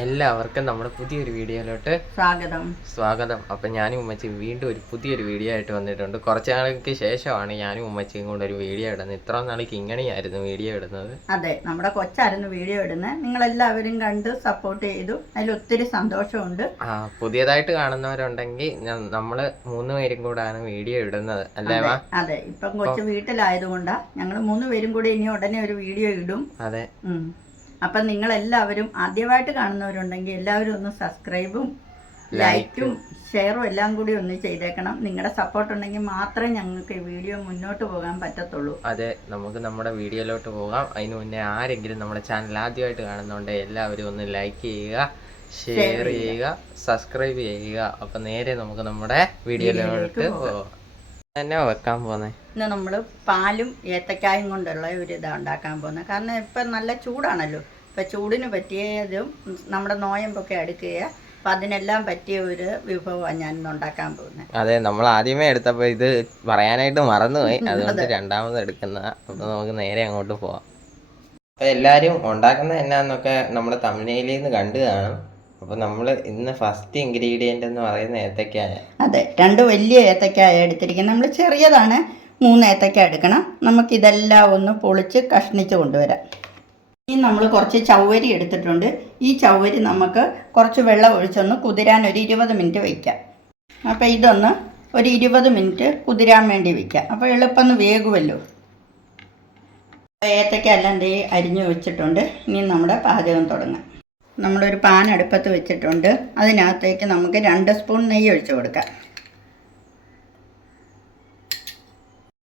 എല്ലാവർക്കും നമ്മുടെ പുതിയൊരു വീഡിയോയിലോട്ട് സ്വാഗതം. സ്വാഗതം. അപ്പം ഞാനും ഉമ്മച്ചി വീണ്ടും ഒരു പുതിയൊരു വീഡിയോ ആയിട്ട് വന്നിട്ടുണ്ട്. കുറച്ച് നാൾക്ക് ശേഷമാണ് ഞാനും ഉമ്മച്ചിയും കൂടെ ഒരു വീഡിയോ ഇടുന്നത്. ഇത്ര നാളേക്ക് ഇങ്ങനെയായിരുന്നു വീഡിയോ ഇടുന്നത്. അതെ നമ്മുടെ കൊച്ചായിരുന്നു വീഡിയോ ഇടുന്നത്. നിങ്ങൾ എല്ലാവരും കണ്ട് സപ്പോർട്ട് ചെയ്തു. അതിൽ ഒത്തിരി സന്തോഷമുണ്ട്. ആ പുതിയതായിട്ട് കാണുന്നവരുണ്ടെങ്കിൽ നമ്മൾ മൂന്ന് പേരും കൂടാണ് വീഡിയോ ഇടുന്നത്. അല്ലേ അതെ ഇപ്പം കൊച്ചു വീട്ടിലായതുകൊണ്ടാ ഞങ്ങൾ മൂന്ന് പേരും കൂടി ഇനി ഉടനെ ഒരു വീഡിയോ ഇടും. അതെ. അപ്പം നിങ്ങളെല്ലാവരും ആദ്യമായിട്ട് കാണുന്നവരുണ്ടെങ്കിൽ എല്ലാവരും ഒന്ന് സബ്സ്ക്രൈബും ലൈക്കും ഷെയറും എല്ലാം കൂടി ഒന്ന് ചെയ്തേക്കണം. നിങ്ങളുടെ സപ്പോർട്ട് ഉണ്ടെങ്കിൽ മാത്രമേ ഞങ്ങൾക്ക് ഈ വീഡിയോ മുന്നോട്ട് പോകാൻ പറ്റത്തുള്ളൂ. അതെ നമുക്ക് നമ്മുടെ വീഡിയോയിലോട്ട് പോകാം. അതിന് മുന്നേ ആരെങ്കിലും നമ്മുടെ ചാനൽ ആദ്യമായിട്ട് കാണുന്നുണ്ട് എല്ലാവരും ഒന്ന് ലൈക്ക് ചെയ്യുക ഷെയർ ചെയ്യുക. സബ്സ്ക്രൈബ് ചെയ്യുക. അപ്പം നേരെ നമുക്ക് നമ്മുടെ വീഡിയോയിലോട്ട് പോകാം. തന്നെ വെക്കാൻ പോന്നെ. ഇന്ന് നമ്മൾ പാലും ഏത്തക്കായും കൊണ്ടുള്ള ഒരു ഇതാണ് ഉണ്ടാക്കാൻ പോകുന്നത് കാരണം ഇപ്പം നല്ല ചൂടാണല്ലോ. ഇപ്പം ചൂടിന് പറ്റിയതും നമ്മുടെ നോയമ്പൊക്കെ അടുക്കുക അപ്പം അതിനെല്ലാം പറ്റിയ ഒരു വിഭവമാണ് ഞാൻ ഇന്ന് ഉണ്ടാക്കാൻ പോകുന്നത് അതെ നമ്മൾ ആദ്യമേ എടുത്തപ്പോൾ ഇത് പറയാനായിട്ട് മറന്നുപോയി. അതുകൊണ്ട് രണ്ടാമത് എടുക്കുന്ന അപ്പം നമുക്ക് നേരെ അങ്ങോട്ട് പോവാം. അപ്പം എല്ലാവരും ഉണ്ടാക്കുന്നത് എന്നാന്നൊക്കെ നമ്മുടെ തമിഴ്നയിൽ നിന്ന് കണ്ടു കാണും. അപ്പം നമ്മൾ ഇന്ന് ഫസ്റ്റ് ഇൻഗ്രീഡിയന്റ് എന്ന് പറയുന്ന ഏത്തക്കായ. അതെ രണ്ട് വലിയ ഏത്തക്കായ എടുത്തിരിക്കുന്നത്. നമ്മൾ ചെറിയതാണ്. മൂന്ന് ഏത്തക്ക എടുക്കണം. നമുക്കിതെല്ലാം ഒന്ന് പൊളിച്ച് കഷ്ണിച്ച് കൊണ്ടുവരാം. ഇനി നമ്മൾ കുറച്ച് ചവ്വരി എടുത്തിട്ടുണ്ട്. ഈ ചവ്വരി നമുക്ക് കുറച്ച് വെള്ളം ഒഴിച്ചൊന്ന് കുതിരാൻ ഒരു ഇരുപത് മിനിറ്റ് വയ്ക്കാം അപ്പോൾ ഇതൊന്ന് ഒരു ഇരുപത് മിനിറ്റ് കുതിരാൻ വേണ്ടി വയ്ക്കാം അപ്പോൾ എളുപ്പം ഒന്ന് വേകുമല്ലോ ഏത്തക്ക എല്ലാം ദേ അരിഞ്ഞു വെച്ചിട്ടുണ്ട്. ഇനി നമ്മുടെ പാചകം തുടങ്ങാം. നമ്മളൊരു പാൻ അടുപ്പത്ത് വെച്ചിട്ടുണ്ട്. അതിനകത്തേക്ക് നമുക്ക് രണ്ട് സ്പൂൺ നെയ്യ് ഒഴിച്ചു കൊടുക്കാം.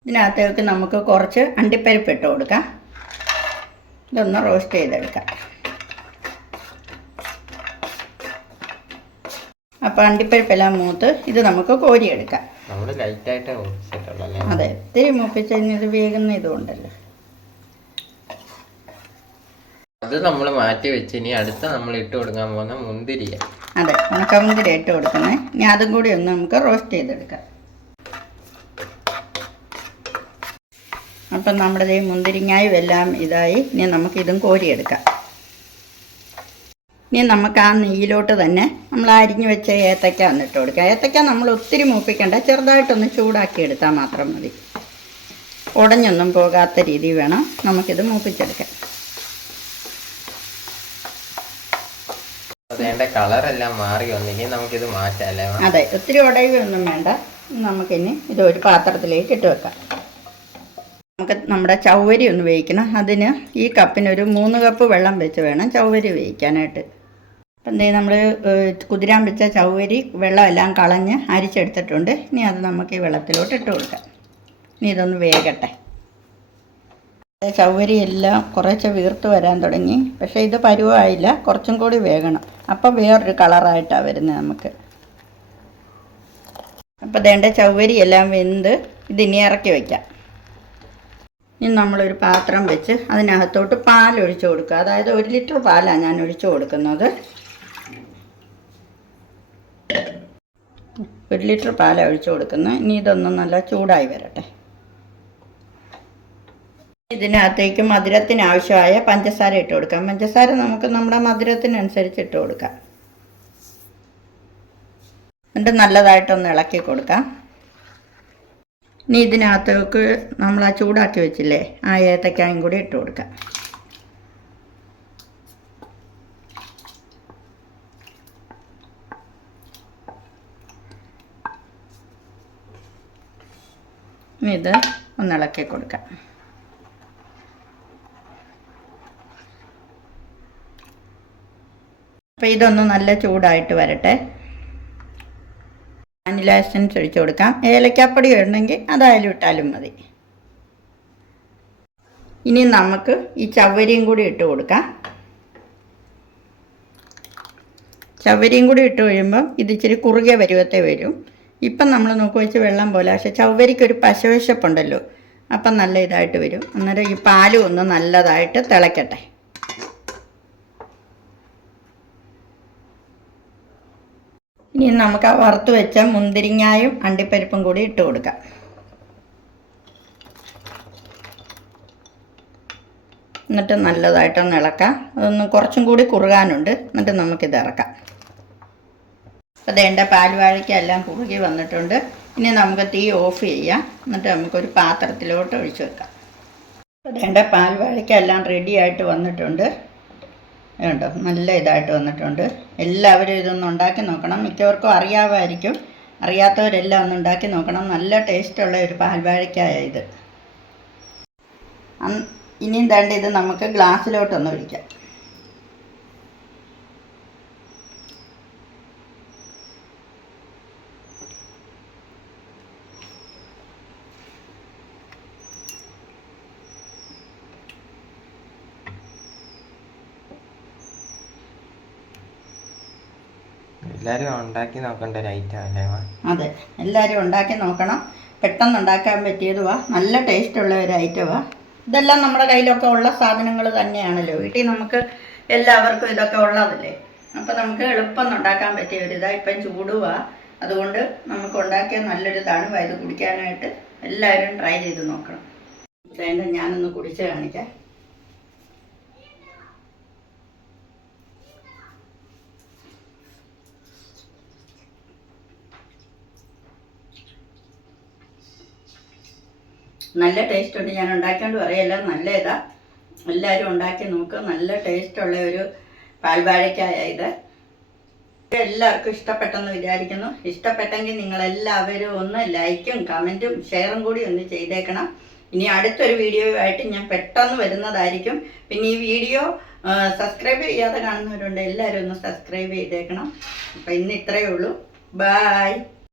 ഇതിനകത്തേക്ക് നമുക്ക് കുറച്ച് അണ്ടിപ്പരിപ്പ് ഇട്ട് കൊടുക്കാം. ഇതൊന്ന് റോസ്റ്റ് ചെയ്തെടുക്കാം. അപ്പോൾ അണ്ടിപ്പരിപ്പെല്ലാം മൂത്ത് ഇത് നമുക്ക് കോരിയെടുക്കാം. അതെ ഇത്തിരി മൂപ്പിച്ച് ഇത് വേകുന്ന ഇതുകൊണ്ടല്ലോ അത് നമ്മൾ മാറ്റി വെച്ച് ഇനി അടുത്ത നമ്മൾ ഇട്ട് കൊടുക്കാൻ പോകുന്ന മുന്തിരിയ. അതെ ഉണക്കമുന്തിരി ഇട്ട് കൊടുക്കുന്നത് ഇനി അതും കൂടി ഒന്ന് നമുക്ക് റോസ്റ്റ് ചെയ്തെടുക്കാം. അപ്പം നമ്മുടെ ഈ മുന്തിരിങ്ങായും എല്ലാം ഇതായി. ഇനി നമുക്ക് ഇതും കോരിയെടുക്കാം. ഇനി നമുക്ക് ആ നെയ്യിലോട്ട് തന്നെ നമ്മൾ അരിഞ്ഞു വെച്ച ഏത്തക്ക എന്നിട്ട് കൊടുക്കാം. ഏത്തക്ക നമ്മൾ ഒത്തിരി മൂപ്പിക്കണ്ട. ചെറുതായിട്ടൊന്ന് ചൂടാക്കി എടുത്താൽ മാത്രം മതി. ഉടഞ്ഞൊന്നും പോകാത്ത രീതി വേണം നമുക്കിത് മൂപ്പിച്ചെടുക്കാൻ. അതേണ്ട കളറെല്ലാം മാറി ഇനി നമുക്കിത് മാറ്റാല്ലേ? അതെ ഒത്തിരി ഉടയുകയൊന്നും വേണ്ട. നമുക്ക് ഇനി ഇത് ഒരു പാത്രത്തിലേക്ക് ഇട്ട് വെക്കാം. നമുക്ക് നമ്മുടെ ചവ്വരി ഒന്ന് വേവിക്കണം. അതിന് ഈ കപ്പിന് ഒരു മൂന്ന് കപ്പ് വെള്ളം വെച്ച് വേണം ചവ്വരി വേവിക്കാനായിട്ട്. അപ്പം എന്തെങ്കിലും നമ്മൾ കുതിരാൻ വെച്ച ചവ്വരി വെള്ളമെല്ലാം കളഞ്ഞ് അരിച്ചെടുത്തിട്ടുണ്ട്. ഇനി അത് നമുക്ക് ഈ വെള്ളത്തിലോട്ട് ഇട്ട് കൊടുക്കാം. ഇനി ഇതൊന്ന് വേകട്ടെ. ചവ്വരി എല്ലാം കുറച്ച് വീർത്ത് വരാൻ തുടങ്ങി. പക്ഷേ ഇത് പരുവമായില്ല കുറച്ചും കൂടി വേകണം. അപ്പോൾ വേറൊരു കളറായിട്ടാണ് വരുന്നത് നമുക്ക്. അപ്പോൾ ദേണ്ട ചവരി എല്ലാം വെന്ത് ഇതിനി ഇറക്കി വയ്ക്കാം ഇനി നമ്മളൊരു പാത്രം വെച്ച് അതിനകത്തോട്ട് പാൽ ഒഴിച്ചു കൊടുക്കുക. അതായത് ഒരു ലിറ്റർ പാലാണ് ഞാൻ ഒഴിച്ചു കൊടുക്കുന്നത്. ഒരു ലിറ്റർ പാലാണ് ഒഴിച്ചു കൊടുക്കുന്നത്. ഇനി ഇതൊന്നും നല്ല ചൂടായി വരട്ടെ. ഇതിനകത്തേക്ക് മധുരത്തിന് ആവശ്യമായ പഞ്ചസാര ഇട്ട് കൊടുക്കാം. പഞ്ചസാര നമുക്ക് നമ്മുടെ മധുരത്തിനനുസരിച്ച് ഇട്ട് കൊടുക്കാം. എന്നിട്ട് നല്ലതായിട്ടൊന്ന് ഇളക്കി കൊടുക്കാം. ഇനി ഇതിനകത്തേക്ക് നമ്മൾ ആ ചൂടാക്കി വെച്ചില്ലേ ആ ഏത്തക്കായും കൂടി ഇട്ട് കൊടുക്കാം. ഇനി ഇത് ഒന്ന് ഇളക്കി കൊടുക്കാം. അപ്പോൾ ഇതൊന്ന് നല്ല ചൂടായിട്ട് വരട്ടെ. വാനില എസൻസ് ഒഴിച്ചു കൊടുക്കാം. ഏലക്കാപ്പൊടി ഉണ്ടെങ്കിൽ അതായാലും ഇട്ടാലും മതി. ഇനി നമുക്ക് ഈ ചവരിയും കൂടി ഇട്ട് കൊടുക്കാം. ചവരിയും കൂടി ഇട്ട് കഴിയുമ്പം ഇത് ഇച്ചിരി കുറുകിയ പരുവത്തെ വരും. ഇപ്പം നമ്മൾ നോക്കി വെച്ച് വെള്ളം പോലെ. പക്ഷെ ചവരിക്കൊരു പശവശപ്പുണ്ടല്ലോ അപ്പം നല്ല ഇതായിട്ട് വരും. അന്നേരം ഈ പാലും ഒന്ന് നല്ലതായിട്ട് തിളയ്ക്കട്ടെ ഇനി നമുക്ക് ആ വറുത്ത് വെച്ച മുന്തിരിങ്ങായും അണ്ടിപ്പരിപ്പും കൂടി ഇട്ട് കൊടുക്കാം. എന്നിട്ട് നല്ലതായിട്ടൊന്ന് ഇളക്കാം. അതൊന്ന് കുറച്ചും കൂടി കുറുകാനുണ്ട്. എന്നിട്ട് നമുക്കിത് ഇറക്കാം. അപ്പോൾ ദേണ്ട പാൽവാഴയ്ക്ക് എല്ലാം കുറുകി വന്നിട്ടുണ്ട്. ഇനി നമുക്ക് തീ ഓഫ് ചെയ്യാം. എന്നിട്ട് നമുക്കൊരു പാത്രത്തിലോട്ട് ഒഴിച്ചു വെക്കാം. അപ്പോൾ ദേണ്ട പാൽവാഴയ്ക്ക് എല്ലാം റെഡി ആയിട്ട് വന്നിട്ടുണ്ട്. കണ്ടോ? നല്ല ഇതായിട്ട് വന്നിട്ടുണ്ട്. എല്ലാവരും ഇതൊന്ന് ഉണ്ടാക്കി നോക്കണം. മിക്കവർക്കും അറിയാമായിരിക്കും. അറിയാത്തവരെല്ലാം ഒന്ന് ഉണ്ടാക്കി നോക്കണം. നല്ല ടേസ്റ്റുള്ള ഒരു പാൽവാഴയ്ക്കായ ഇത്. ഇനിയും തേണ്ട ഇത് നമുക്ക് ഗ്ലാസ്സിലോട്ടൊന്ന് ഒഴിക്കാം. ഉണ്ടാക്കി ഒരു ഐറ്റം? അതെ എല്ലാവരും ഉണ്ടാക്കി നോക്കണം. പെട്ടെന്ന് ഉണ്ടാക്കാൻ പറ്റിയതുവാ നല്ല ടേസ്റ്റ് ഉള്ള ഒരു ഐറ്റമാ ഇതെല്ലാം നമ്മുടെ കയ്യിലൊക്കെ ഉള്ള സാധനങ്ങൾ തന്നെയാണല്ലോ. വീട്ടിൽ നമുക്ക് എല്ലാവർക്കും ഇതൊക്കെ ഉള്ളതല്ലേ? അപ്പോൾ നമുക്ക് എളുപ്പം ഉണ്ടാക്കാൻ പറ്റിയ ഒരു ഇതാ. ഇപ്പം ചൂടുവാ അതുകൊണ്ട് നമുക്ക് ഉണ്ടാക്കിയ നല്ലൊരു തണുവായത് കുടിക്കാനായിട്ട് എല്ലാവരും ട്രൈ ചെയ്ത് നോക്കണം. വേണ്ട ഞാനൊന്ന് കുടിച്ച് കാണിക്കാം. നല്ല ടേസ്റ്റ് ഉണ്ട്. ഞാൻ ഉണ്ടാക്കിയോണ്ട് പറയല്ല നല്ല ഇതാ എല്ലാവരും ഉണ്ടാക്കി നോക്കുക നല്ല ടേസ്റ്റുള്ള ഒരു പാൽവാഴയ്ക്കായ ഇത്. എല്ലാവർക്കും ഇഷ്ടപ്പെട്ടെന്ന് വിചാരിക്കുന്നു. ഇഷ്ടപ്പെട്ടെങ്കിൽ നിങ്ങളെല്ലാവരും ഒന്ന് ലൈക്കും കമന്റും ഷെയറും കൂടി ഒന്ന് ചെയ്തേക്കണം. ഇനി അടുത്തൊരു വീഡിയോ ആയിട്ട് ഞാൻ പെട്ടെന്ന് വരുന്നതായിരിക്കും. പിന്നെ ഈ വീഡിയോ സബ്സ്ക്രൈബ് ചെയ്യാതെ കാണുന്നവരുണ്ട് എല്ലാവരും ഒന്ന് സബ്സ്ക്രൈബ് ചെയ്തേക്കണം. അപ്പം ഇന്ന് ഇത്രയേ ഉള്ളൂ. ബായ്